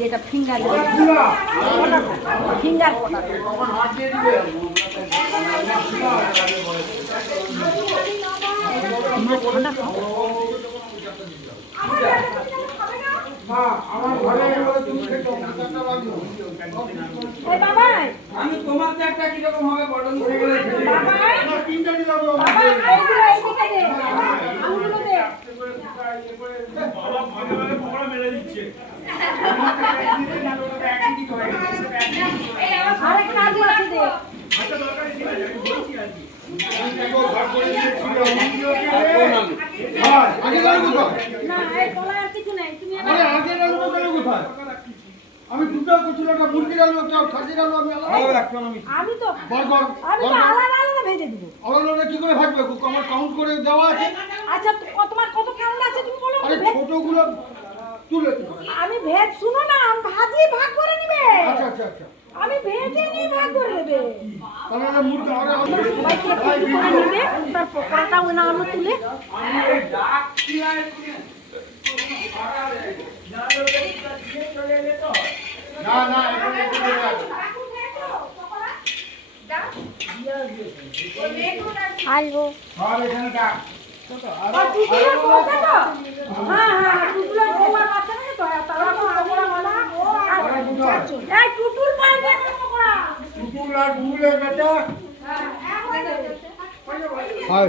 যেটা finger finger আমি তোমার একটা কিরকম হবে বড় মেরে দিচ্ছে আমি দুটো করছিল একটা মুরগির আলু একটা খাসির আলু আমি তো আলাদা আলাদা ভেজে দিব। আলাদা কি করে ভাজবে? আমার কাউন্ট করে দেওয়া আছে। আচ্ছা তোমার কত কাউন্ট আছে তুমি বলো। আরে ছোটগুলো তুলে আমি ভেজ শুনো না, আমি ভাজি ভাগ করে নিবে। আচ্ছা আচ্ছা আচ্ছা আমি ভেজে নিয়ে ভাগ করে দেবে। তাহলে মুরগি আরে সবাইকে একটু করে নিবে, তার পকোড়াটা ওনা আলু তুলে না না এখানে আসবো। আর এখানে ডাক হ্যাঁ হ্যাঁ টুটুলের বউ আর বাচ্চা নেই তো, তারা তো পকোড়া বানা এই টুটুল পাইবে পকোড়া টুটুল আর বুলের বেটা হ্যাঁ